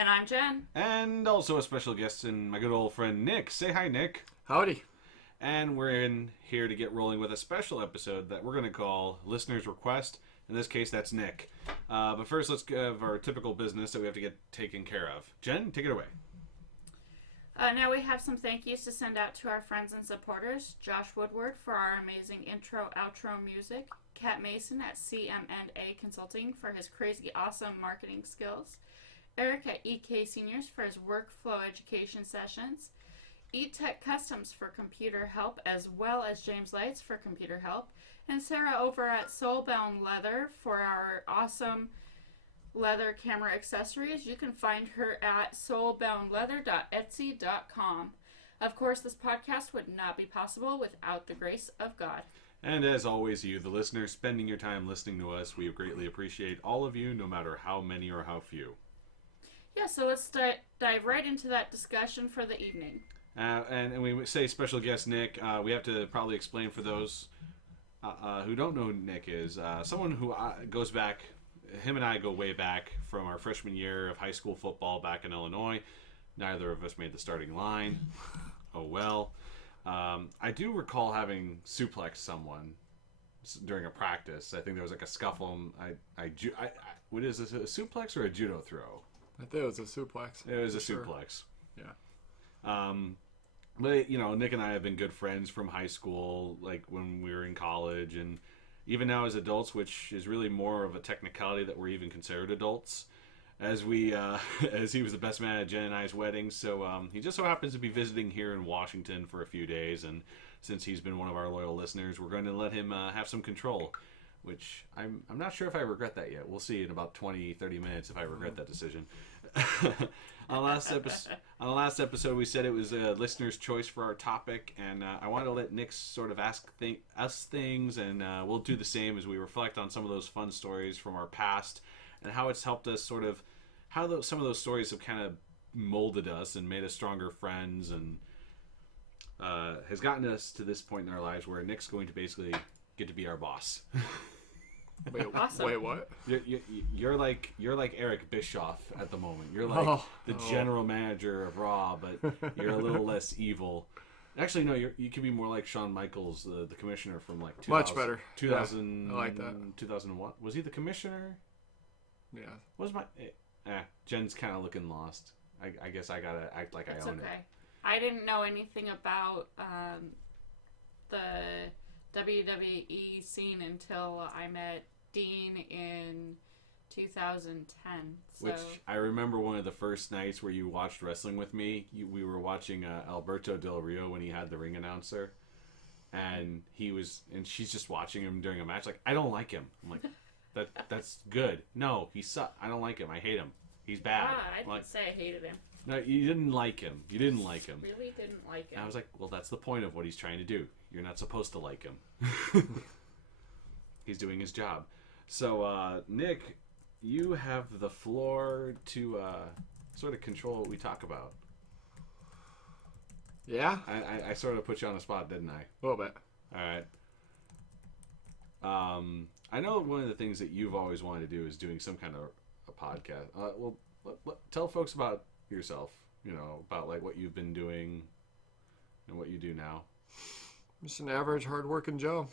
And I'm Jen. And also a special guest in my good old friend Nick. Say hi, Nick. Howdy. And we're in here to get rolling with a special episode that we're going to call Listener's Request. In this case, that's Nick. But first, let's give our typical business that we have to get taken care of. Jen, take it away. Now we have some thank yous to send out to our friends and supporters. Josh Woodward for our amazing intro-outro music. Kat Mason at CM&A Consulting for his crazy awesome marketing skills. Eric at EK Seniors for his workflow education sessions. eTech Customs for computer help, as well as James Lights for computer help. And Sarah over at Soulbound Leather for our awesome leather camera accessories. You can find her at soulboundleather.etsy.com. Of course, this podcast would not be possible without the grace of God. And as always, you, the listener, spending your time listening to us, we greatly appreciate all of you, no matter how many or how few. Yeah, so let's dive right into that discussion for the evening. And we say special guest Nick. We have to probably explain for those who don't know who Nick is. Someone who goes back, him and I go way back from our freshman year of high school football back in Illinois. Neither of us made the starting line. Oh well. I do recall having suplexed someone during a practice. I think there was like a scuffle. What is this, a suplex or a judo throw? I think it was a suplex. It was a sure. suplex. Yeah. But, you know, Nick and I have been good friends from high school, like when we were in college, and even now as adults, which is really more of a technicality that we're even considered adults, as we, as he was the best man at Jen and I's wedding. So he just so happens to be visiting here in Washington for a few days, and since he's been one of our loyal listeners, we're going to let him have some control, which I'm not sure if I regret that yet. We'll see in about 20, 30 minutes if I regret that decision. On the last episode, we said it was a listener's choice for our topic, and I wanted to let Nick sort of ask us things, and we'll do the same as we reflect on some of those fun stories from our past and how it's helped us sort of, how some of those stories have kind of molded us and made us stronger friends, and has gotten us to this point in our lives where Nick's going to basically get to be our boss. Wait, Awesome. wait, what? You're like Eric Bischoff at the moment. You're like the general manager of Raw, but you're a little less evil. Actually, no, you could be more like Shawn Michaels, the commissioner from like 2000, Much better. 2000, yeah, I like that. 2001. Was he the commissioner? Yeah. Was my Jen's kind of looking lost. I guess I gotta act like It's I own okay. it. I didn't know anything about the WWE scene until I met Dean in 2010. So. Which I remember one of the first nights where you watched wrestling with me. We were watching Alberto Del Rio when he had the ring announcer, and she's just watching him during a match. Like, I don't like him. I'm like, that's good. No, he sucks. I don't like him. I hate him. He's bad. I didn't say I hated him. No, you didn't like him. You didn't like him. Really didn't like him. And I was like, well, that's the point of what he's trying to do. You're not supposed to like him. He's doing his job. So, Nick, you have the floor to sort of control what we talk about. Yeah? I sort of put you on the spot, didn't I? A little bit. All right. I know one of the things that you've always wanted to do is doing some kind of a podcast. Well, tell folks about yourself, you know, about like what you've been doing and what you do now. Just an average, hard-working Joe.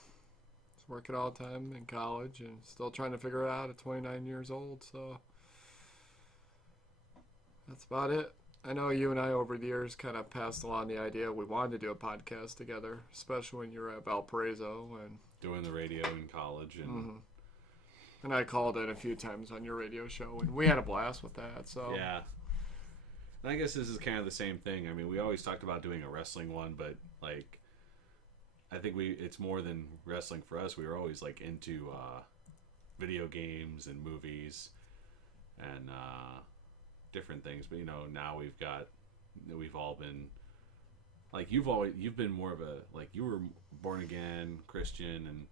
Just working all the time in college and still trying to figure it out at 29 years old, so that's about it. I know you and I over the years kind of passed along the idea we wanted to do a podcast together, especially when you were at Valparaiso and doing the radio in college, and and I called in a few times on your radio show, and we had a blast with that. So yeah. And I guess this is kind of the same thing. I mean, we always talked about doing a wrestling one, but like, I think it's more than wrestling for us. We were always like into video games and movies and different things. But you know, now we've all been like, you've been more of a, like, you were born again Christian and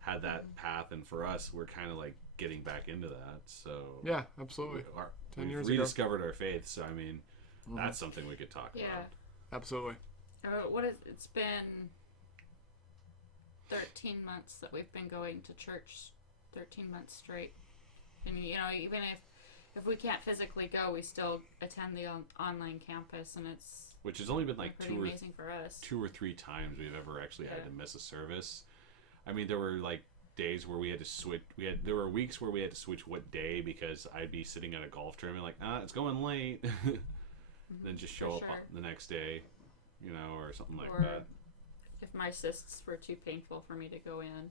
had that path, and for us, we're kind of like getting back into that. So yeah, absolutely. 10 years rediscovered our faith. So I mean, that's something we could talk about. Absolutely. It's been 13 months that we've been going to church, 13 months straight. And you know, even if we can't physically go, we still attend the online campus, and it's which has only been like pretty amazing for us. 2 or 3 times we've ever actually had to miss a service. I mean, there were like days where we had to switch. There were weeks where we had to switch what day because I'd be sitting at a golf tournament like, it's going late, then just show up the next day, you know, or something like that. If my cysts were too painful for me to go in.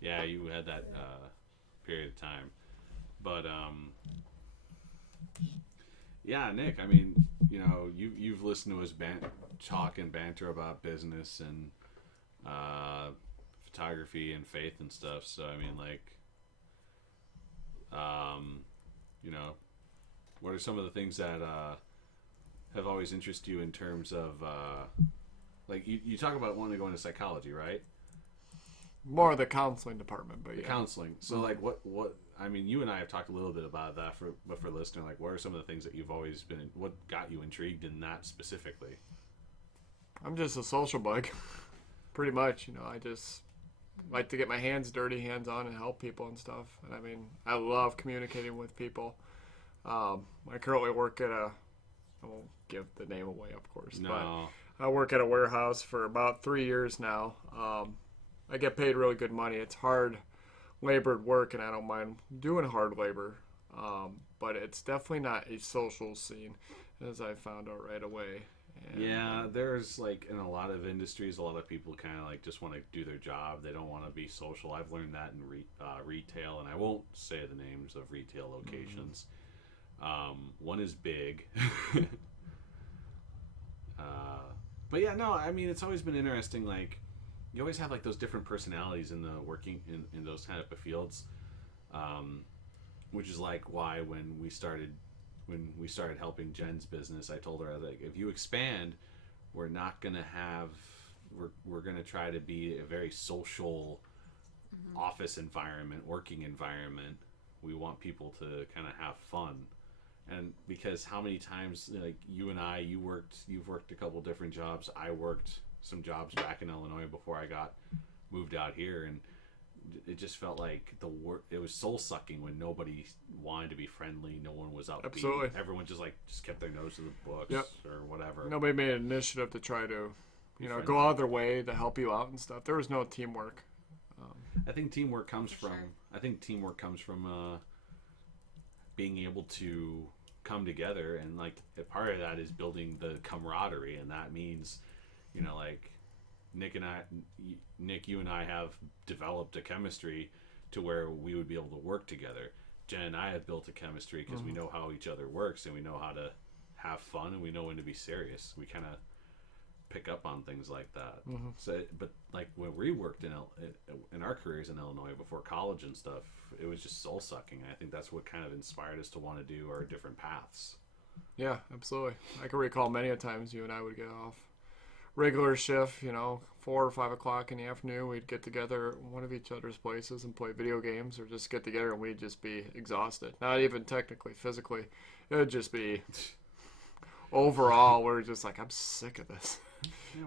Yeah, you had that period of time, but yeah, Nick. I mean, you know, you've listened to us talk and banter about business and photography and faith and stuff. So I mean, like, you know, what are some of the things that have always interested you in terms of like you talk about wanting to go into psychology, right? More of the counseling department, but the counseling. So like what I mean, you and I have talked a little bit about that for listener, like what are some of the things that you've always been, what got you intrigued in that specifically? I'm just a social bug, pretty much. You know, I just like to get my hands dirty, hands on, and help people and stuff. And I mean, I love communicating with people. I currently work at I won't give the name away, of course, but I work at a warehouse for about 3 years now. I get paid really good money. It's hard labored work, and I don't mind doing hard labor. But it's definitely not a social scene, as I found out right away. And, yeah, there's like in a lot of industries, a lot of people kind of like just want to do their job. They don't want to be social. I've learned that in retail, and I won't say the names of retail locations. One is big. But yeah, no, I mean, it's always been interesting. Like, you always have like those different personalities in the working in those kind of fields, which is like why when we started helping Jenn's business, I told her, I was like, if you expand, we're not gonna have, we're gonna try to be a very social office environment, working environment. We want people to kind of have fun. And because how many times, like you and I, you've worked a couple different jobs. I worked some jobs back in Illinois before I got moved out here, and it just felt like it was soul sucking when nobody wanted to be friendly. No one was upbeat. Absolutely. Everyone just kept their nose to the books or whatever. Nobody made an initiative to try to, go out of their way to help you out and stuff. There was no teamwork. I think teamwork comes from. I think teamwork comes from being able to come together, and like a part of that is building the camaraderie, and that means, like Nick, you and I have developed a chemistry to where we would be able to work together. Jen and I have built a chemistry because we know how each other works, and we know how to have fun, and we know when to be serious. We kind of pick up on things like that. So, but like when we worked in our careers in Illinois before college and stuff, it was just soul sucking. I think that's what kind of inspired us to want to do our different paths. Yeah, absolutely. I can recall many a times you and I would get off regular shift, 4 or 5 o'clock in the afternoon. We'd get together at one of each other's places and play video games, or just get together and we'd just be exhausted. Not even technically, physically. It would just be overall, we're just like, I'm sick of this. Yeah,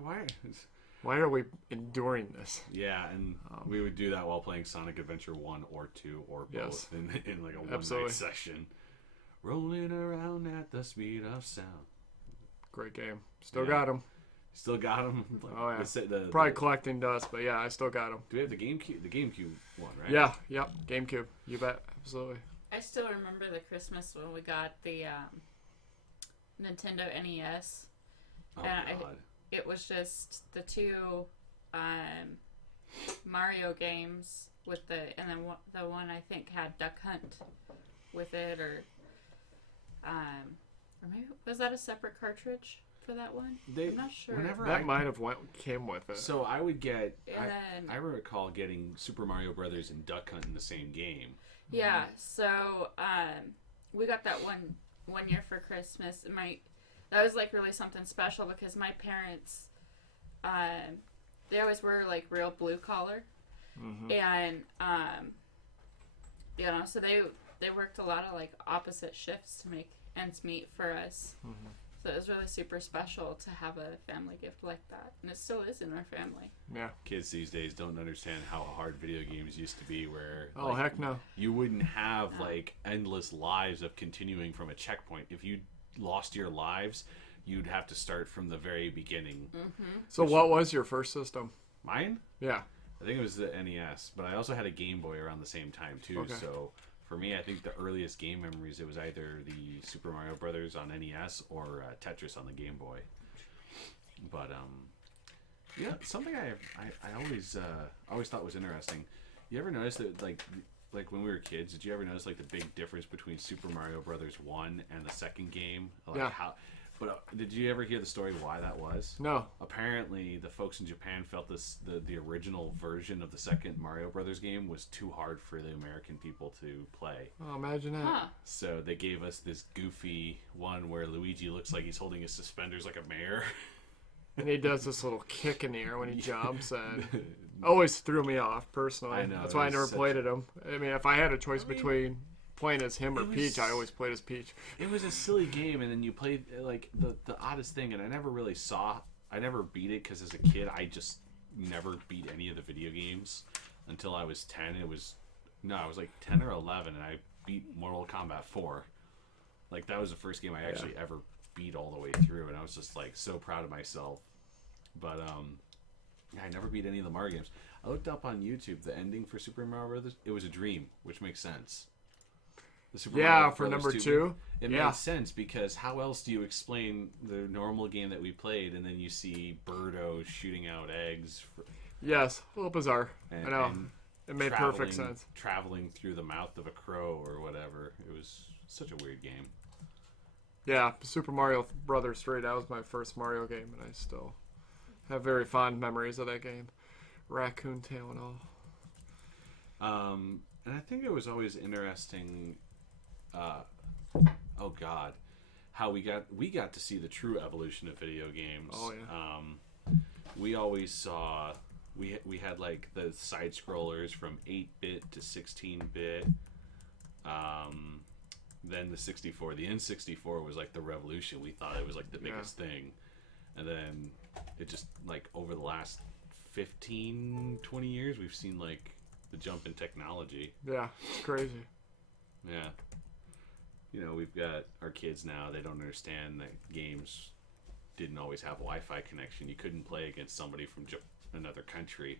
why are we enduring this? Yeah, and we would do that while playing Sonic Adventure 1 or 2 or both in like a one-night session. Rolling around at the speed of sound. Great game. Still got them. Still got them? Oh, yeah. Probably collecting dust, but yeah, I still got them. Do we have the GameCube one, right? Yeah, yep, GameCube. You bet. Absolutely. I still remember the Christmas when we got the Nintendo NES. Oh, God. It was just the two Mario games and then the one I think had Duck Hunt with it, or maybe was that a separate cartridge for that one? I'm not sure. That might have came with it. So I would get. I recall getting Super Mario Brothers and Duck Hunt in the same game. Yeah. So we got that one year for Christmas. That was like really something special because my parents, they always were like real blue collar, and so they worked a lot of like opposite shifts to make ends meet for us, So it was really super special to have a family gift like that. And it still is in our family. Yeah. Kids these days don't understand how hard video games used to be, where Oh, heck no. you wouldn't have No. like endless lives of continuing from a checkpoint. If you lost your lives, you'd have to start from the very beginning. So what was your first system? Mine? Yeah. I think it was the NES, but I also had a Game Boy around the same time too. Okay. So for me, I think the earliest game memories, it was either the Super Mario Brothers on NES or Tetris on the Game Boy. But yeah, something I always thought was interesting. You ever notice that like when we were kids, did you ever notice like the big difference between Super Mario Brothers 1 and the second game? Like Yeah. But did you ever hear the story why that was? No. Apparently, the folks in Japan felt the original version of the second Mario Brothers game was too hard for the American people to play. Oh, imagine that. Huh. So they gave us this goofy one where Luigi looks like he's holding his suspenders like a mayor. And he does this little kick in the air when he jumps, and always threw me off personally. I know, That's why I it never was played at him. I mean, if I had a choice between playing as him or it was- Peach, I always played as Peach. It was a silly game, and then you played like the oddest thing, and I never beat it because as a kid I just never beat any of the video games until I was 10. I was like 10 or 11, and I beat Mortal Kombat 4. Like that was the first game I actually ever beat all the way through, and I was just like so proud of myself. But yeah, I never beat any of the Mario games. I looked up on YouTube the ending for Super Mario Brothers. It was a dream, which makes sense. The Super Yeah, Mario for Brothers number 2 two. it Yeah. made sense because how else do you explain the normal game that we played and then you see Birdo shooting out eggs Yes, a little bizarre. and, I know. and It made traveling, perfect sense. traveling through the mouth of a crow or whatever. It was such a weird game. Yeah, Super Mario Brothers 3, that was my first Mario game, and I still have very fond memories of that game. Raccoon Tail and all. And I think it was always interesting. Oh God, how we got to see the true evolution of video games. Oh yeah. We always saw we had like the side scrollers from 8-bit to 16-bit. Then the 64, the N64 was like the revolution. We thought it was like the biggest thing, and then it just like over the last 15, 20 years, we've seen like the jump in technology. Yeah, it's crazy. Yeah. You know, we've got our kids now, they don't understand that games didn't always have a Wi-Fi connection. You couldn't play against somebody from another country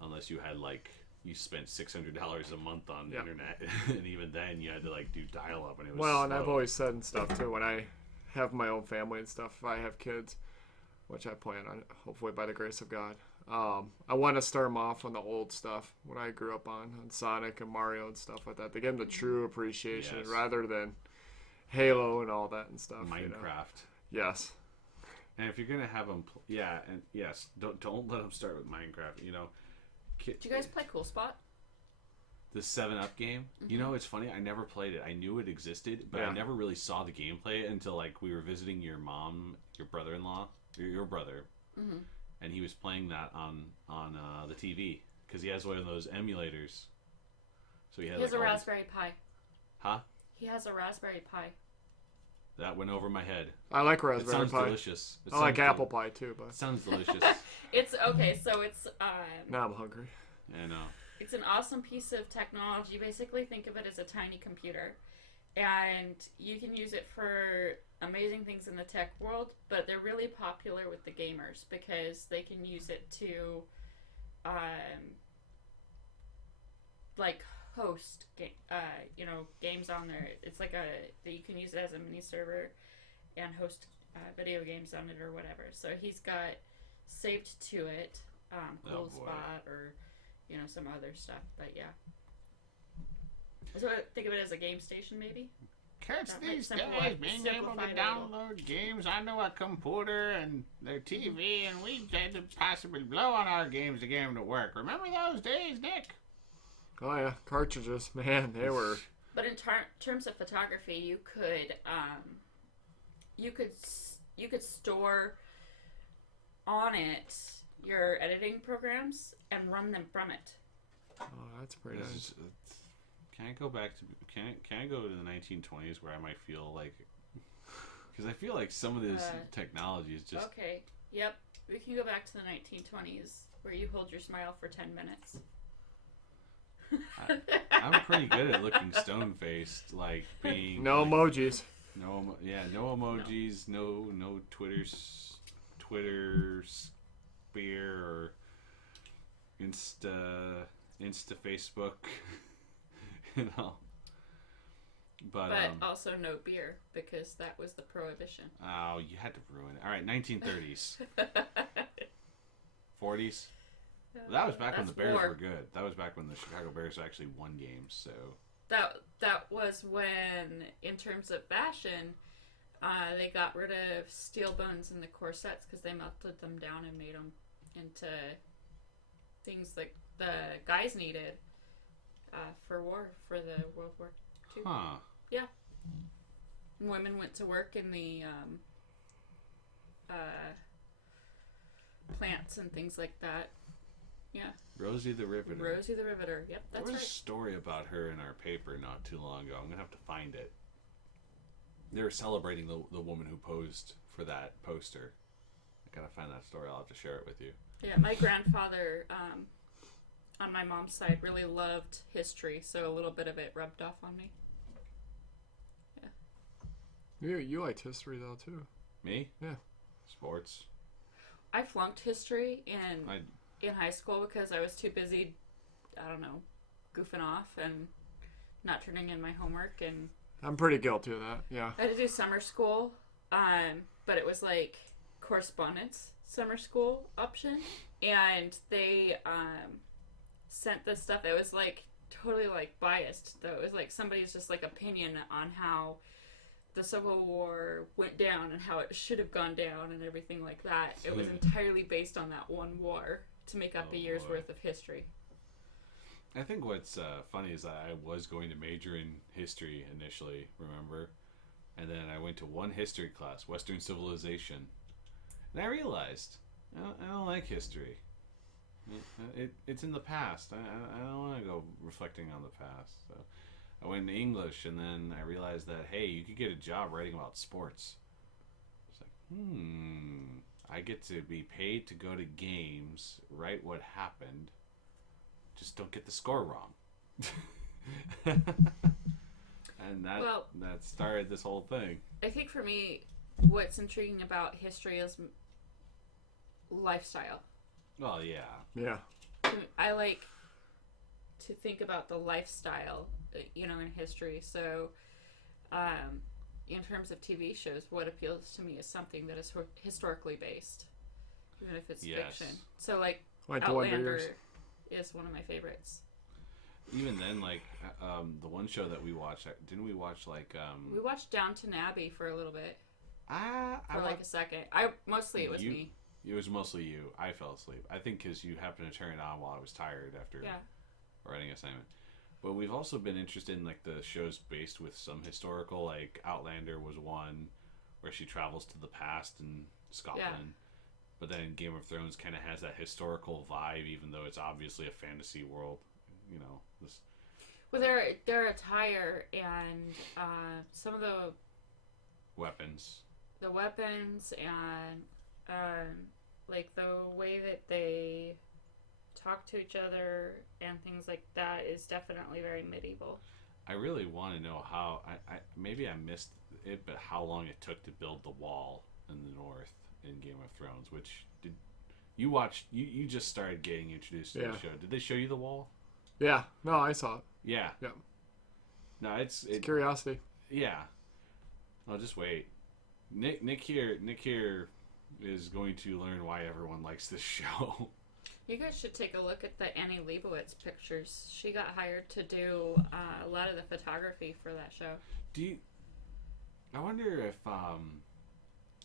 unless you had like, you spent $600 a month on the internet. And even then you had to like do dial-up and it was Well, and slow. I've always said and stuff too, when I have my own family and stuff, if I have kids, which I plan on, hopefully by the grace of God, I want to start them off on the old stuff, what I grew up on Sonic and Mario and stuff like that. To give them the true appreciation rather than Halo and all that and stuff. Minecraft. You know? Yes. And if you're gonna have them, don't let them start with Minecraft. You know, Did you guys play Cool Spot? the 7-Up game. You know, it's funny. I never played it. I knew it existed, but I never really saw the gameplay until like we were visiting your mom, your brother-in-law, your brother, and he was playing that on the TV because he has one of those emulators. So he He has like a Raspberry Pi. Huh? He has a Raspberry Pi. That went over my head. I like It Raspberry sounds Pi. delicious. I like apple pie too, It but sounds delicious. It's okay, so it's now I'm hungry. I know. it's an awesome piece of technology. Basically, think of it as a tiny computer, and you can use it for amazing things in the tech world. But they're really popular with the gamers because they can use it to, like host games on there. It's like that you can use it as a mini server and host video games on it or whatever. So he's got saved to it, Cool Spot or some other stuff. But yeah, so think of it as a game station maybe. Kids That might these days being able simplify to it a little. download games onto a computer and their TV, and we had to possibly blow on our games to get them to work. Remember those days, Nick? Oh yeah, cartridges, man, they were. But in terms of photography, you could store on it your editing programs and run them from it. Oh, that's pretty nice. Can I go back to can I go to the 1920s where I might feel like Because I feel like some of this technology is just... Okay, yep. We can go back to the 1920s where you hold your smile for 10 minutes. I'm pretty good at looking stone-faced, like being... No like, emojis. No emojis, no Twitter spear or Insta Facebook, you know. But also no beer, because that was the prohibition. Oh, you had to ruin it. All right, 1930s. 40s. That was back when the Bears were good. That was back when the Chicago Bears actually won games, so... That was when, in terms of fashion, they got rid of steel bones in the corsets because they melted them down and made them into things that the guys needed for the World War II. Huh. Yeah. Women went to work in the plants and things like that. Yeah. Rosie the Riveter. Rosie the Riveter. Yep, that's there was right. a story about her in our paper not too long ago. I'm going to have to find it. They were celebrating the woman who posed for that poster. I got to find that story. I'll have to share it with you. Yeah, my grandfather, on my mom's side, really loved history, so a little bit of it rubbed off on me. Yeah. You liked history, though, too. Me? Yeah. Sports. I flunked history in high school because I was too busy, I don't know, goofing off and not turning in my homework. And I'm pretty guilty of that, yeah. I had to do summer school, but it was like correspondence summer school option, and they sent this stuff that was like totally like biased, though. It was like somebody's just like opinion on how the Civil War went down and how it should have gone down and everything like that. It was entirely based on that one war to make up a year's worth of history. I think what's funny is that I was going to major in history initially, remember? And then I went to one history class, Western Civilization. And I realized, I don't like history. It's in the past. I don't want to go reflecting on the past. So I went into English, and then I realized that, hey, you could get a job writing about sports. It's like, I get to be paid to go to games, write what happened, just don't get the score wrong. And that started this whole thing. I think for me, what's intriguing about history is lifestyle. Well, yeah. Yeah. I like to think about the lifestyle, in history. So, in terms of TV shows, what appeals to me is something that is historically based, even if it's fiction. So, like Outlander is one of my favorites. Even then, like, the one show that we watched, didn't we watch, like... We watched Downton Abbey for a little bit. For a second. Mostly it was me. It was mostly you. I fell asleep. I think because you happened to turn it on while I was tired after a writing assignment. But we've also been interested in, like, the shows based with some historical, like, Outlander was one, where she travels to the past in Scotland. Yeah. But then Game of Thrones kind of has that historical vibe, even though it's obviously a fantasy world. Well, their attire and some of the weapons and like the way that they talk to each other and things like that is definitely very medieval. I really want to know how maybe I missed it, but how long it took to build the wall in the north in Game of Thrones. Which did you watch? You just started getting introduced to the show. Did they show you the wall? Yeah. No, I saw it. Yeah. Yeah. No, it's curiosity. Yeah. Well, just wait. Nick here is going to learn why everyone likes this show. You guys should take a look at the Annie Leibovitz pictures. She got hired to do a lot of the photography for that show. I wonder if are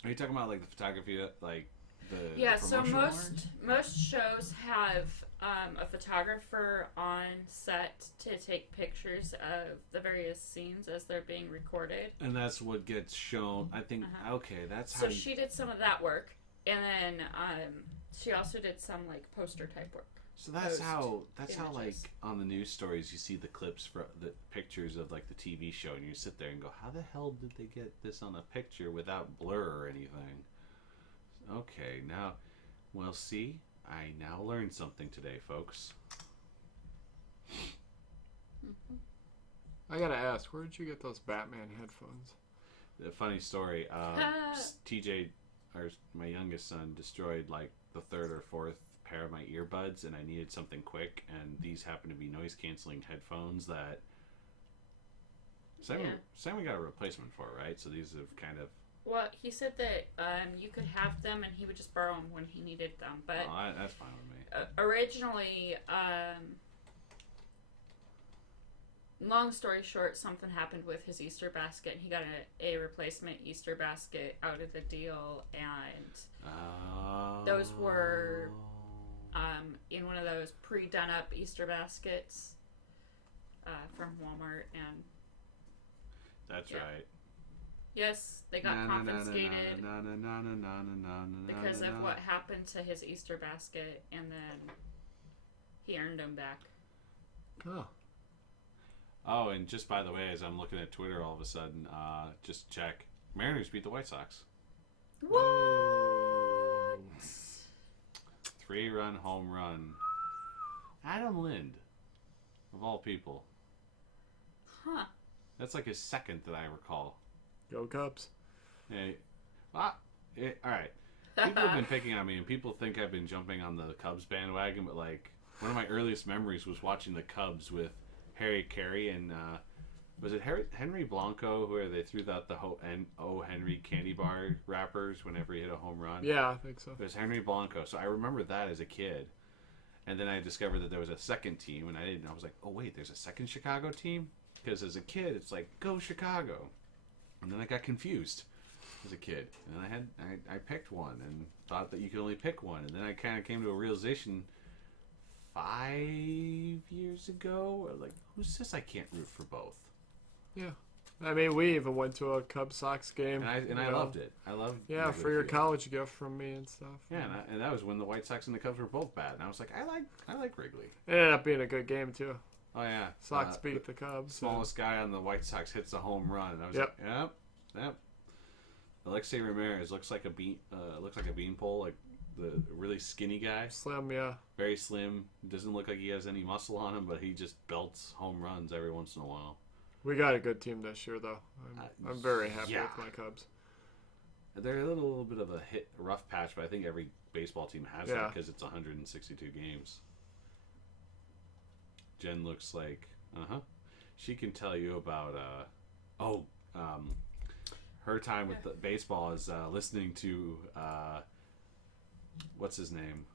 you talking about like the photography, like the so most shows have a photographer on set to take pictures of the various scenes as they're being recorded, and that's what gets shown. I think okay, that's how. So she did some of that work, and then she also did some like poster type work. So that's post how like images. on the news stories you see the clips for the pictures of like the TV show, and you sit there and go, how the hell did they get this on a picture without blur or anything? Okay, now, well, see, I now learned something today, folks. I gotta ask, where did you get those Batman headphones? A funny story. TJ, my youngest son, destroyed like the third or fourth pair of my earbuds, and I needed something quick, and these happen to be noise canceling headphones that Simon got a replacement for, right? So these have kind of. Well, he said that you could have them and he would just borrow them when he needed them. But That's fine with me. Originally, long story short, something happened with his Easter basket, and he got a replacement Easter basket out of the deal, and those were in one of those pre-done up Easter baskets from Walmart, and that's right. Yes, they got confiscated because of what happened to his Easter basket, and then he earned them back. Oh. Oh, and just by the way, as I'm looking at Twitter all of a sudden, just check. Mariners beat the White Sox. What? 3-run home run. Adam Lind, of all people. Huh. That's like his second that I recall. Go Cubs. Hey, all right. People have been picking on me, and people think I've been jumping on the Cubs bandwagon, but like one of my earliest memories was watching the Cubs with Harry Carey and was it Henry Blanco, where they threw out the O. Henry candy bar wrappers whenever he hit a home run? Yeah, I think so. It was Henry Blanco. So I remember that as a kid. And then I discovered that there was a second team, and I was like, oh, wait, there's a second Chicago team? Because as a kid, it's like, go Chicago. And then I got confused as a kid. And then I picked one and thought that you could only pick one. And then I kind of came to a realization 5 years ago, like, who's this? I can't root for both. Yeah. I mean, we even went to a Cubs Sox game. And I loved it. I loved Yeah, for your college gift from me and stuff. Yeah, and that was when the White Sox and the Cubs were both bad. And I was like, I like Wrigley. It ended up being a good game, too. Oh, yeah. Sox beat the Cubs. Smallest guy on the White Sox hits a home run. And I was like, yep. Alexei Ramirez looks like a beanpole, like the really skinny guy. Slim, yeah. Very slim. Doesn't look like he has any muscle on him, but he just belts home runs every once in a while. We got a good team this year, though. I'm very happy with my Cubs. They're a little bit of a rough patch, but I think every baseball team has that because it's 162 games. Jen looks like, she can tell you about, her time with the baseball is listening to, what's his name?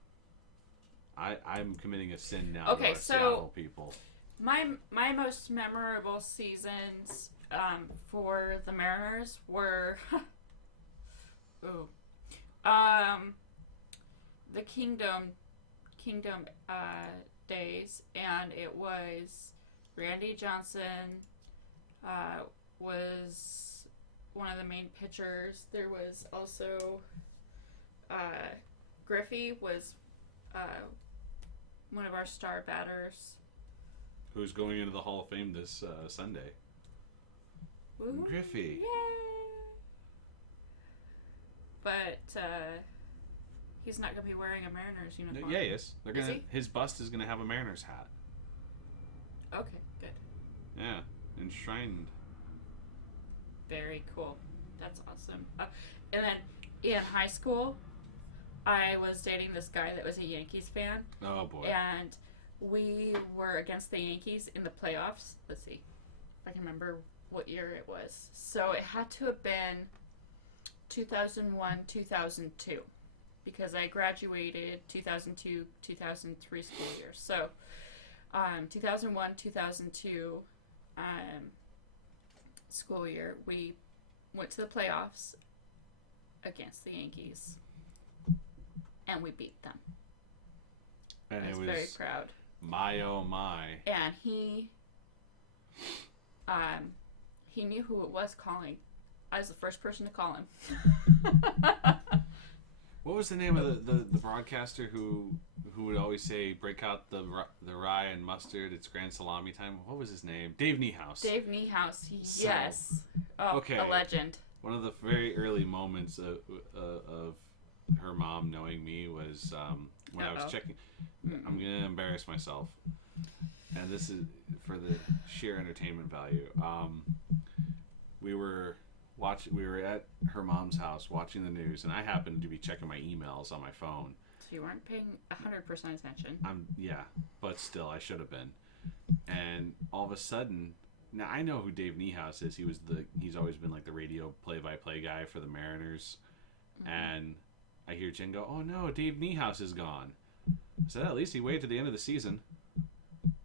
I'm committing a sin now. Okay, to so Seattle people. My most memorable seasons for the Mariners were the Kingdom days, and it was Randy Johnson was one of the main pitchers. There was also Griffey was one of our star batters. Who's going into the Hall of Fame this Sunday? Woo. Griffey. Yay! But he's not going to be wearing a Mariners uniform. Yeah, yes. They're gonna. Is he? His bust is gonna have a Mariners hat. Okay, good. Yeah, enshrined. Very cool. That's awesome. And then in high school, I was dating this guy that was a Yankees fan. Oh boy. And we were against the Yankees in the playoffs. Let's see if I can remember what year it was. So it had to have been 2001, 2002. Because I graduated 2002, 2003 school year. So 2001, 2002 school year, we went to the playoffs against the Yankees. And we beat them. And I was it was very proud. My oh my. And he knew who it was calling. I was the first person to call him. What was the name of the broadcaster who would always say, break out the rye and mustard, it's grand salami time? What was his name? Dave Niehaus. Dave Niehaus, yes. Okay. A legend. One of the very early moments of her mom knowing me was when I was checking. I'm going to embarrass myself. And this is for the sheer entertainment value. We were at her mom's house watching the news, and I happened to be checking my emails on my phone. So you weren't paying 100% attention. Yeah, but still, I should have been. And all of a sudden, now I know who Dave Niehaus is. He's always been like the radio play-by-play guy for the Mariners. And I hear Jen go, "Oh no, Dave Niehaus is gone." I said, "At least he waited to the end of the season."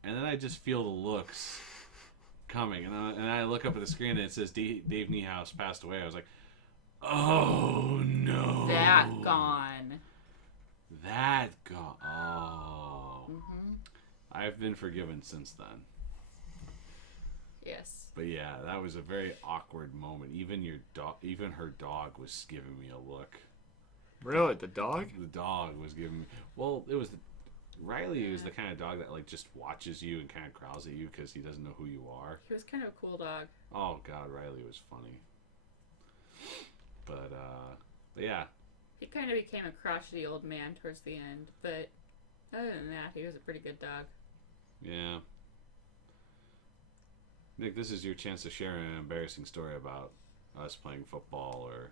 And then I just feel the looks coming, and I look up at the screen and it says Dave Niehaus passed away. I was like, "Oh no, That gone. Oh, I've been forgiven since then." Yes. But yeah, that was a very awkward moment. Even her dog was giving me a look. Really, the dog? The dog was giving me. Well, it was Riley is the kind of dog that like just watches you and kind of growls at you because he doesn't know who you are. He was kind of a cool dog. Oh God, Riley was funny. But yeah. He kind of became a crotchety old man towards the end, but other than that, he was a pretty good dog. Yeah. Nick, this is your chance to share an embarrassing story about us playing football or...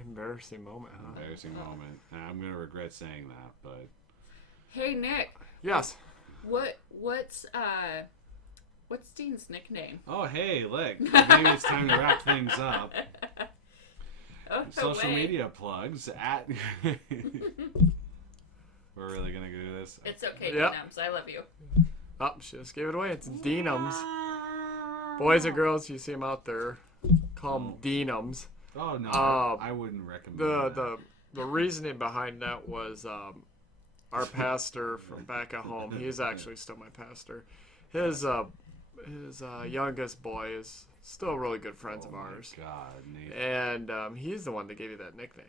Embarrassing moment, huh? Embarrassing moment. I'm going to regret saying that, but... Hey, Nick. Yes. What's Dean's nickname? Oh, hey, look. Maybe it's time to wrap things up. Oh, Social media plugs at... We're really going to do this? It's okay, Yep. Deanums. I love you. Oh, she just gave it away. It's Deanums. Boys and girls, you see them out there, call them Deanums. Oh, no. I wouldn't recommend The reasoning behind that was our pastor from back at home. He's actually still my pastor. His youngest boy is still really good friends of ours. God, Nathan. And he's the one that gave you that nickname.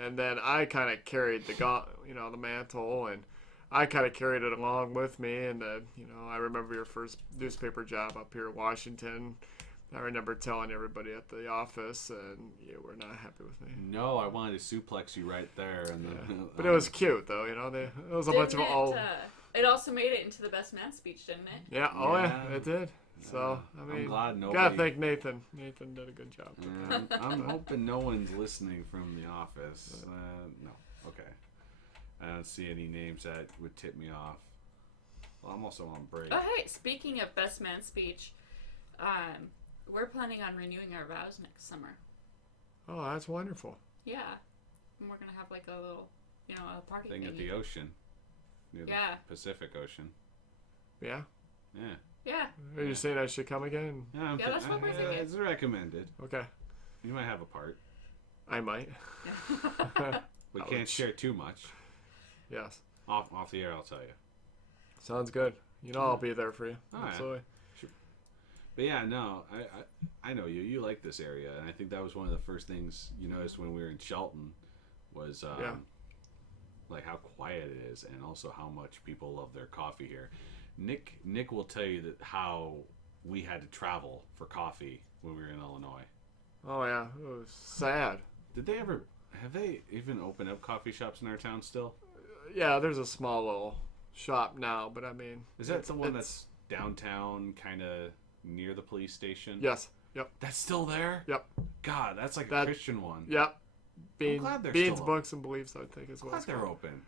And then I kind of carried the mantle, and I kind of carried it along with me. And I remember your first newspaper job up here in Washington. I remember telling everybody at the office, and you were not happy with me. No, I wanted to suplex you right there. And then, But it was cute, though. It was a bunch of old... It also made it into the best man speech, didn't it? Yeah, it did. So, I mean, I'm glad nobody... gotta thank Nathan. Nathan did a good job. I'm hoping no one's listening from the office. No. Okay. I don't see any names that would tip me off. Well, I'm also on break. Oh, hey, speaking of best man speech, we're planning on renewing our vows next summer. Oh, that's wonderful. Yeah. And we're going to have like a little, a party thing at thingy. the ocean. Near the Pacific Ocean. Yeah? Yeah. Yeah. Are you saying I should come again? Yeah, that's what we're thinking. It's recommended. Okay. You might have a part. I might. We can't share too much. Yes. Off the air, I'll tell you. Sounds good. I'll be there for you. Oh, absolutely. Yeah. Sure. But yeah, no, I know you. You like this area, and I think that was one of the first things you noticed when we were in Shelton was like how quiet it is, and also how much people love their coffee here. Nick will tell you that how we had to travel for coffee when we were in Illinois. Oh yeah, it was sad. Have they even opened up coffee shops in our town still? Yeah, there's a small little shop now, but I mean... Is that the one that's downtown, kind of near the police station? Yes. Yep. That's still there? Yep. God, that's like a Christian one. Yep. Glad they're Beans, still Books, and Beliefs, I think is what glad they're open.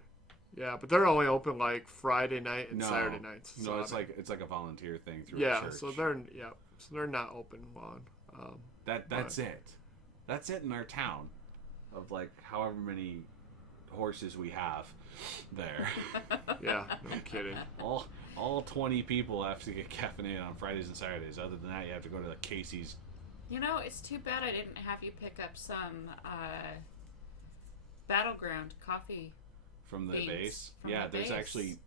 Yeah, but they're only open like Friday night and Saturday nights. No, it's like a volunteer thing through a church. so they're not open long. That's it. That's it in our town, of like however many horses we have there. Yeah, no kidding. All 20 people have to get caffeinated on Fridays and Saturdays. Other than that, you have to go to the Casey's. It's too bad I didn't have you pick up some Battleground coffee. From the base? Yeah, there's actually...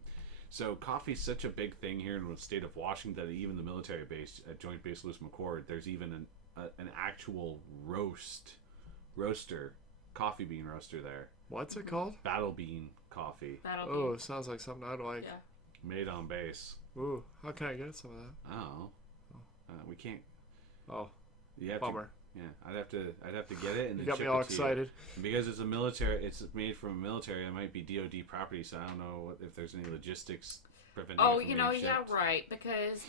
So coffee's such a big thing here in the state of Washington that even the military base at Joint Base Lewis McChord, there's even an actual roaster coffee bean roaster there. What's it called? Battle Bean Coffee. That'll Oh, be. it sounds like something I'd like. Yeah. Made on base. Ooh, how can I get some of that? Oh. We can't. Oh, You have bummer. to. Yeah, I'd have to get it and You then got me ship all it to you. excited. And because it's a military, it's made from a military. It might be DoD property, so I don't know if there's any logistics preventing. Oh, it from you know, being yeah, shipped. right. Because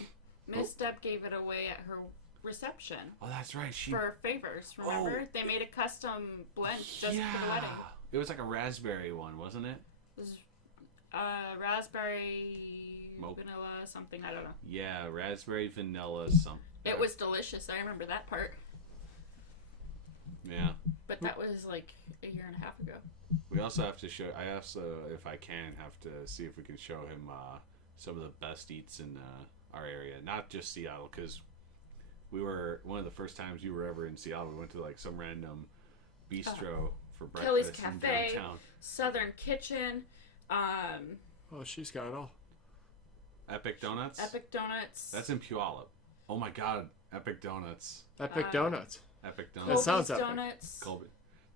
Miss Deb gave it away at her reception Oh, that's right. She. for favors. Remember? Oh. They made a custom blend just for the wedding. It was like a raspberry one, wasn't it? It was raspberry Mocha. vanilla something. I don't know. Yeah, raspberry vanilla something. It was delicious. I remember that part. Yeah. But that was like a year and a half ago. We also have to show. I also, if I can, have to see if we can show him some of the best eats in our area, not just Seattle, because we were one of the first times you were ever in Seattle. We went to like some random bistro for Kelly's breakfast in Cafe. downtown. Southern Kitchen. Oh, she's got it all. Epic Donuts. Epic Donuts. That's in Puyallup. Oh my God, Epic Donuts. Epic Donuts. Epic That Donuts. sounds Colby's epic. Donuts. Colby.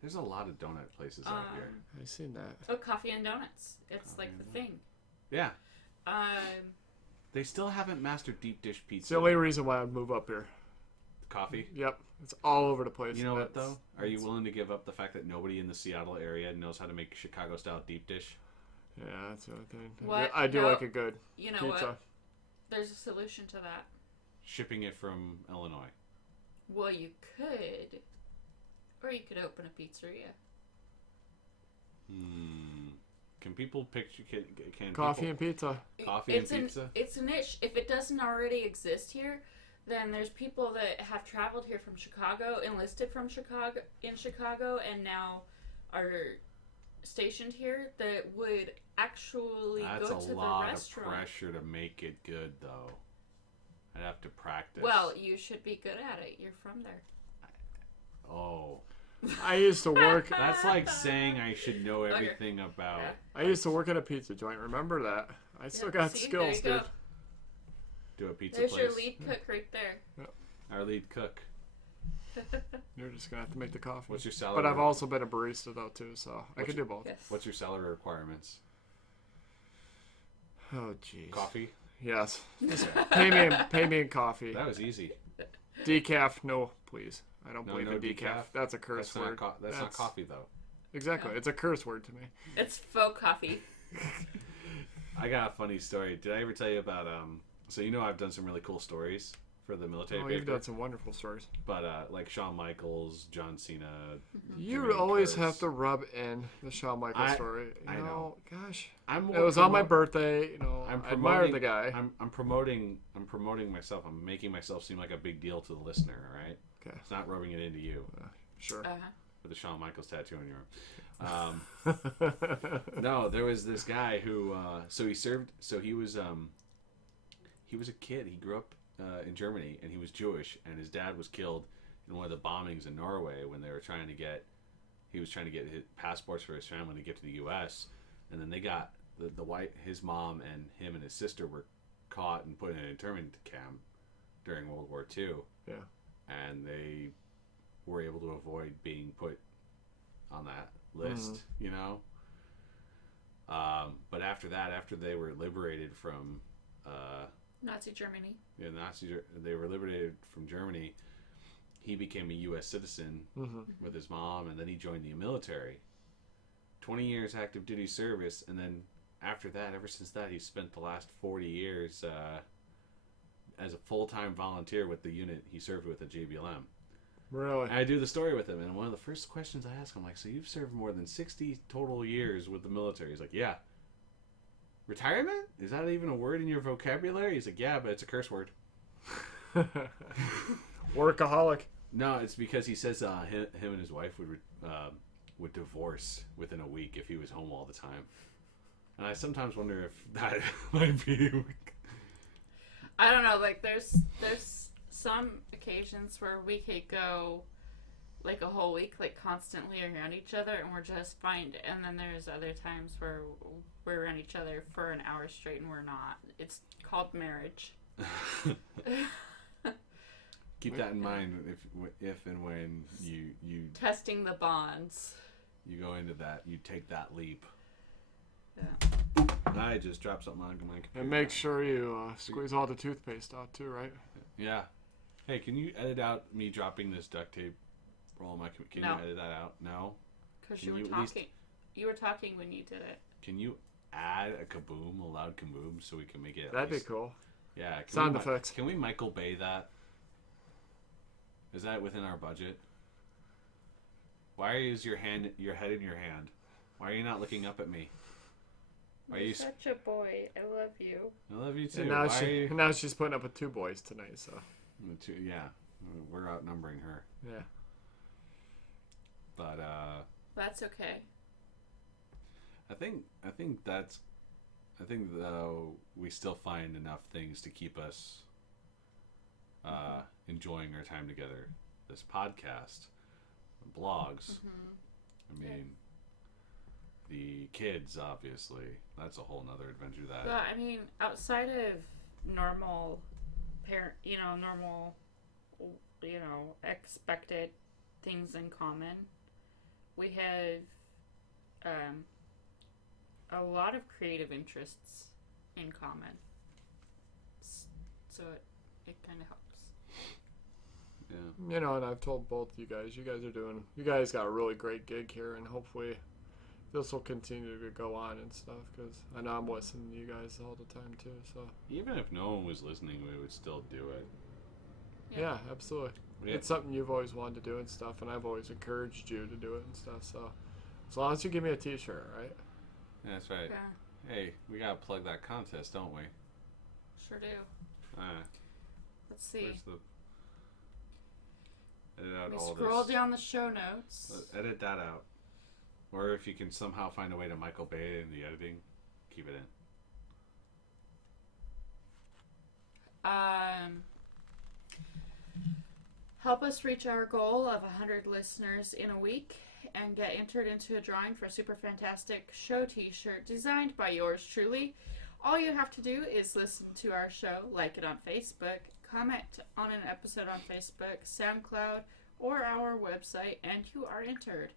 There's a lot of donut places out here. I've seen that. Oh, Coffee and Donuts. It's like the thing. Yeah. Um, They still haven't mastered deep dish It's pizza. the only reason why I'd move up here. Coffee. Yep, it's all over the place. You know what That's- though? Are you willing to give up the fact that nobody in the Seattle area knows how to make Chicago style deep dish? Yeah, that's the other thing. What? I do No. like a good you know pizza. what? There's a solution to that. Shipping it from Illinois. Well, you could. Or you could open a pizzeria. Can people picture? Can Coffee people, and pizza. Coffee and pizza? It's a niche. If it doesn't already exist here, then there's people that have traveled here from Chicago, enlisted from Chicago, and now are stationed here that would actually That's go a to the lot of restaurant. pressure to make it good, though. I'd have to practice. Well, you should be good at it. You're from there. Oh, I used to work. that's like saying I should know everything about. Yeah. I used to work at a pizza joint. Remember that? I still Yeah, got see, skills, there you dude. go. Do a pizza There's place. your lead cook right there. Our lead cook. You're just gonna have to make the coffee. What's your salary? But I've also been a barista though too, so I can your- do both. Yes. What's your salary requirements? Oh jeez. Coffee. Yes. Just pay me in coffee. That was easy. Decaf, no, please. I don't No, believe no in decaf. decaf? That's a curse That's word. not. That's not coffee though. Exactly. No. It's a curse word to me. It's faux coffee. I got a funny story. Did I ever tell you about So you know I've done some really cool stories for the military Oh, paper. you've done some wonderful stories. But like Shawn Michaels, John Cena. You Jimmy always Curtis. have to rub in the Shawn Michaels story. I You know. Gosh. I'm It was on my birthday. You know, I'm I admire promoting the guy. I'm promoting myself. I'm making myself seem like a big deal to the listener. All right. Okay. It's not rubbing it into you Sure. with the Shawn Michaels tattoo on your arm. No, there was this guy who. So he served. So he was a kid. He grew up in Germany, and he was Jewish, and his dad was killed in one of the bombings in Norway when they were trying to get. He was trying to get his passports for his family to get to the U.S. And then they got the white. His mom and him and his sister were caught and put in an internment camp during World War II. Yeah. And they were able to avoid being put on that list, you know. But after that, after they were liberated from Nazi Germany. yeah, they were liberated from Germany, he became a U.S. citizen with his mom, and then he joined the military. 20 years active duty service, and then after that, ever since that, he's spent the last 40 years as a full-time volunteer with the unit he served with at JBLM. Really? I do the story with him, and one of the first questions I ask him, like, so you've served more than 60 total years with the military? He's like, yeah. Retirement? Is that even a word in your vocabulary? He's like, yeah, but it's a curse word. Workaholic. No, it's because he says him and his wife would divorce within a week if he was home all the time. And I sometimes wonder if that might be... I don't know. Like there's some occasions where we could go like a whole week, like constantly around each other, and we're just fine. And then there's other times where we're around each other for an hour straight and we're not. It's called marriage. Keep that in mind if and when you Testing the bonds. you go into that. You take that leap. Yeah. I just dropped something on my computer. And make sure you squeeze all the toothpaste out too, right? Yeah. Hey, can you edit out me dropping this duct tape roll? Can No. you edit that out? No. Because Can you were you at talking. least- You were talking when you did it. Can you add a kaboom, a loud kaboom, so we can make it? That'd be cool. Yeah. Can Sound we, effects. Can we Michael Bay that? Is that within our budget? Why is your head in your hand? Why are you not looking up at me? Why are You're you? such a boy. I love you. I love you too. And now Why are you? now she's putting up with 2 boys tonight, so Yeah, we're outnumbering her. yeah. But That's okay. I think though we still find enough things to keep us enjoying our time together. This podcast, blogs. I mean, the kids, obviously. That's a whole nother adventure. That But I mean, outside of normal expected things in common, we have a lot of creative interests in common. So it kind of helps. yeah. You know, and I've told both you guys got a really great gig here, and hopefully this will continue to go on and stuff, because I know I'm listening to you guys all the time too, so Even if no one was listening, we would still do it. yeah, absolutely. Yeah. It's something you've always wanted to do and stuff, and I've always encouraged you to do it and stuff, so as long as you give me a t-shirt, right? Yeah, that's right. Yeah, Hey, we gotta plug that contest, don't we? sure do. Alright. Let's see. Where's the... Edit out We all scroll this. down the show notes. Edit that out. Or if you can somehow find a way to Michael Bay in the editing, keep it in. Help us reach our goal of 100 listeners in a week and get entered into a drawing for a super fantastic show t-shirt designed by yours truly. All you have to do is listen to our show, like it on Facebook, comment on an episode on Facebook, SoundCloud, or our website, and you are entered.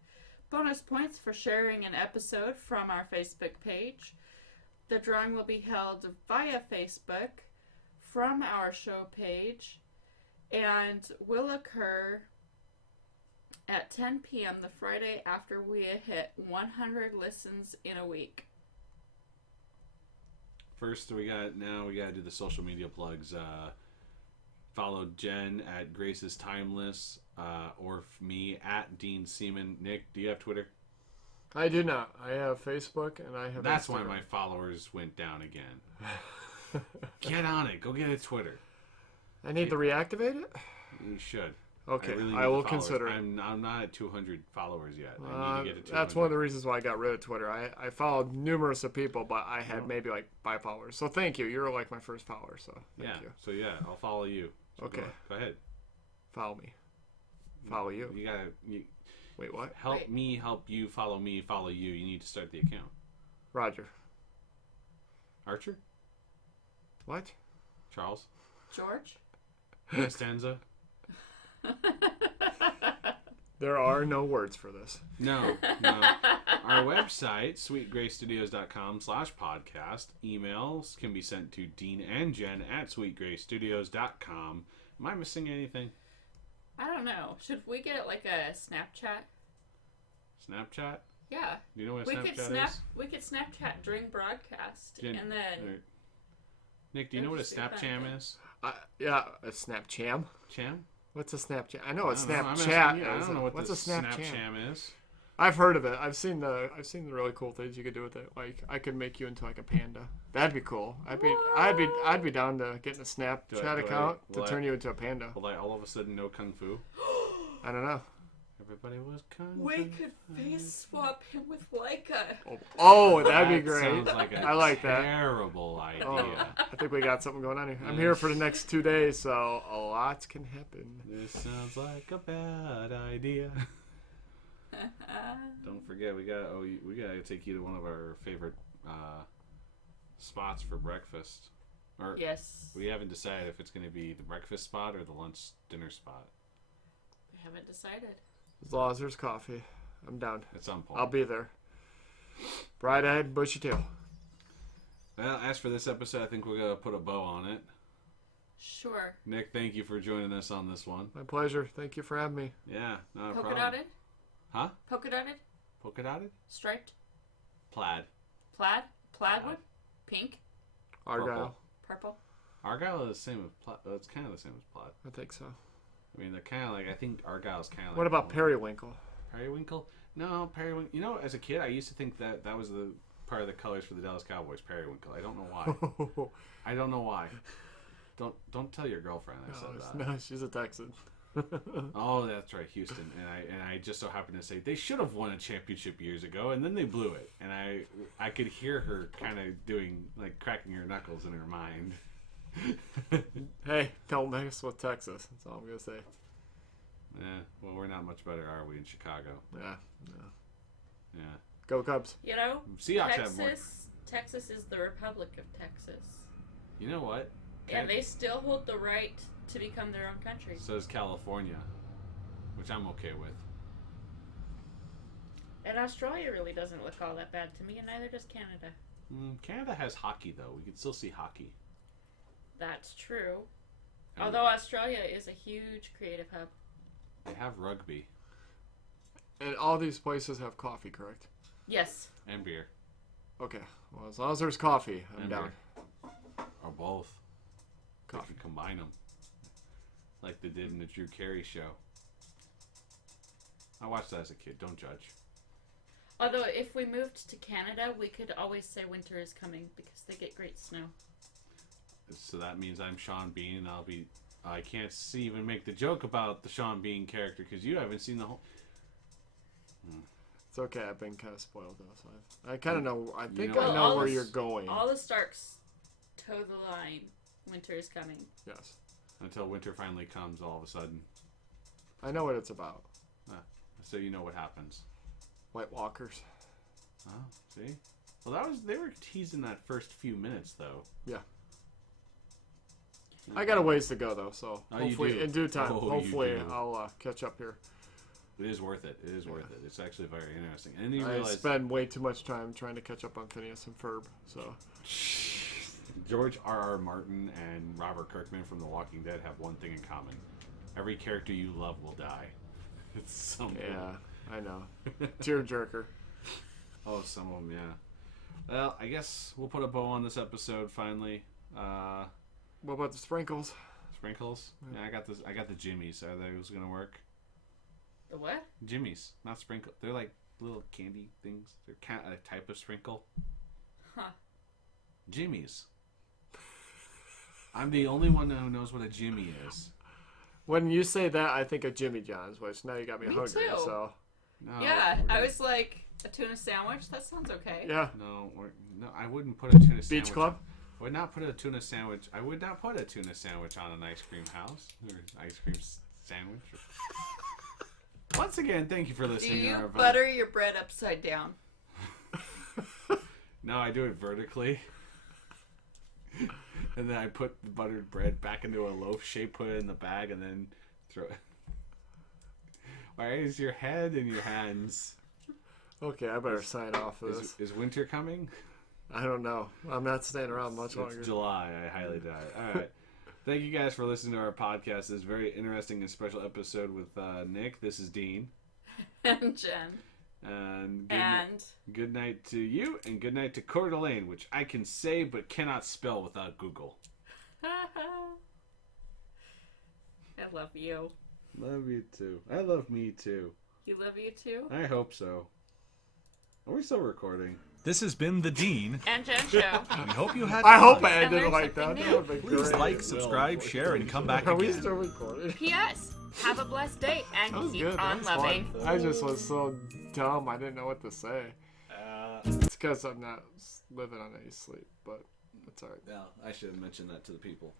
Bonus points for sharing an episode from our Facebook page. The drawing will be held via Facebook from our show page and will occur at 10 p.m. the Friday after we hit 100 listens in a week. First, we gotta do the social media plugs. Follow Jen at Grace's Timeless, or me at Dean Seaman. Nick, do you have Twitter? I do not. I have Facebook and I have That's why Instagram. my followers went down again. Get on it. Go get a Twitter. I need to reactivate it? You should. Okay, really I need will followers. consider it. I'm not at 200 followers yet. I need to get to 200. That's one of the reasons why I got rid of Twitter. I followed numerous of people, but I had maybe like 5 followers. So thank you. You're like my first follower, so thank you. So yeah, I'll follow you. So Okay. Go ahead. Follow me. Follow you. You gotta Wait, what? help Wait. me help you follow me follow you. You need to start the account. Roger. Archer? What? Charles? George? Stanza? There are no words for this. No. Our website, sweetgracestudios.com/podcast. Emails can be sent to Dean and Jen at sweetgracestudios.com. Am I missing anything? I don't know. Should we get it like a Snapchat? Snapchat? Yeah. Do you know what We Snapchat could is? We could Snapchat during broadcast, Jen- and then or- Nick, do you know what a Interesting Snapcham thing. is? Yeah, a Snapcham? Cham? What's a Snapchat? I know what I don't know. I'm Snapchat asking you. is. I don't know what What's the a Snapchat? Snapcham is. I've heard of it. I've seen the really cool things you could do with it. Like I could make you into like a panda. That'd be cool. I'd be down to getting a Snapchat account to turn you into a panda. Will I all of a sudden know Kung Fu? I don't know. Everybody was Kung we Fu. could face swap him with Leica. Oh, that'd be That great. Sounds like a I like that. terrible idea. Oh, I think we got something going on here. I'm here for the next 2 days, so a lot can happen. This sounds like a bad idea. Don't forget, we gotta take you to one of our favorite spots for breakfast. Or Yes. we haven't decided if it's gonna be the breakfast spot or the lunch dinner spot. We haven't decided. As long as there's coffee, I'm down. At some point. I'll be there. Bright-eyed, bushy tail. Well, as for this episode, I think we're going to put a bow on it. Sure. Nick, thank you for joining us on this one. My pleasure. Thank you for having me. Yeah, not a Polka problem. dotted? Huh? Polka dotted? Polka dotted? Striped? Plaid. Plaid? Plaidwood? Pink? Argyle. Purple? Argyle is the same as plaid. It's kind of the same as plaid. I think so. I mean, they're kind of like, I think Argyle's kind of like... What about periwinkle? Periwinkle? No, periwinkle. You know, as a kid, I used to think that was the part of the colors for the Dallas Cowboys, periwinkle. I don't know why. I don't know why. Don't tell your girlfriend I said that. No, she's a Texan. Oh, that's right, Houston. And I just so happened to say they should have won a championship years ago, and then they blew it. And I could hear her kind of doing, like, cracking her knuckles in her mind. Hey, don't mess with Texas. That's all I'm going to say. Yeah, well, we're not much better, are we, in Chicago? Yeah. No. Yeah. Go Cubs. You know, Seahawks have more. Texas is the Republic of Texas. You know what? And they still hold the right to become their own country. So does California, which I'm okay with. And Australia really doesn't look all that bad to me, and neither does Canada. Canada has hockey, though. We can still see hockey. That's true. And Although Australia is a huge creative hub. they have rugby And all these places have coffee, correct? Yes. and beer. Okay. Well, as long as there's coffee, I'm And down. beer. Or both. They Coffee. can combine them. Like they did in the Drew Carey show. I watched that as a kid. Don't judge. Although if we moved to Canada, we could always say winter is coming because they get great snow. So that means I'm Sean Bean, and I can't even make the joke about the Sean Bean character because you haven't seen the whole... It's okay. I've been kind of spoiled, though. So I kind of know. I think know I what? know all where the- you're going. All the Starks toe the line. Winter is coming. Yes. Until winter finally comes all of a sudden. I know what it's about. So you know what happens. White Walkers. Oh, see? Well, they were teasing that first few minutes, though. Yeah. I got a ways to go, though, so Oh, you hopefully do. in due time, Oh, you hopefully do. I'll catch up here. It is worth it. It is worth it. It's actually very interesting. And you I realize spend way too much time trying to catch up on Phineas and Ferb, so... George R.R. Martin and Robert Kirkman from The Walking Dead have one thing in common. Every character you love will die. It's something. Yeah, I know. Tearjerker. Oh, some of them, yeah. Well, I guess we'll put a bow on this episode finally. What about the sprinkles? Sprinkles? Yeah, I got the jimmies. Are those gonna work? The what? Jimmies, not sprinkle. They're like little candy things. They're kind of a type of sprinkle. Huh. Jimmies. I'm the only one who knows what a jimmy is. When you say that, I think of Jimmy John's, which now you got me Me hungry, too. so... No, Yeah, we're I not- was like, a tuna sandwich? That sounds okay. Yeah. No, I wouldn't put a tuna sandwich. Beach Club? I would not put a tuna sandwich. I would not put a tuna sandwich on an ice cream house or ice cream sandwich. Once again, thank you for Do listening. to you our butter your bread upside down? No, I do it vertically. And then I put the buttered bread back into a loaf shape, put it in the bag, and then throw it. Why is your head in your hands? Okay, I better sign off of this. Is winter coming? I don't know. I'm not staying around much longer. It's July. I highly doubt it. All right. Thank you guys for listening to our podcast. This very interesting and special episode with Nick. This is Dean. And Jen. And And good night to you, and good night to Coeur d'Alene, which I can say but cannot spell without Google. I love you. Love you too. I love me too. You love you too? I hope so. Are we still recording? This has been the Dean. And Jen Show. We hope you had I fun. hope I And ended it learn like that. something That new. would be Please great. like, subscribe, share, and come back Are we again. still recording? P.S. Have a blessed day That and was keep good. That on was loving. fun. I just was so dumb. I didn't know what to say. It's because I'm not living on any sleep, but it's alright. Well, I should have mentioned that to the people.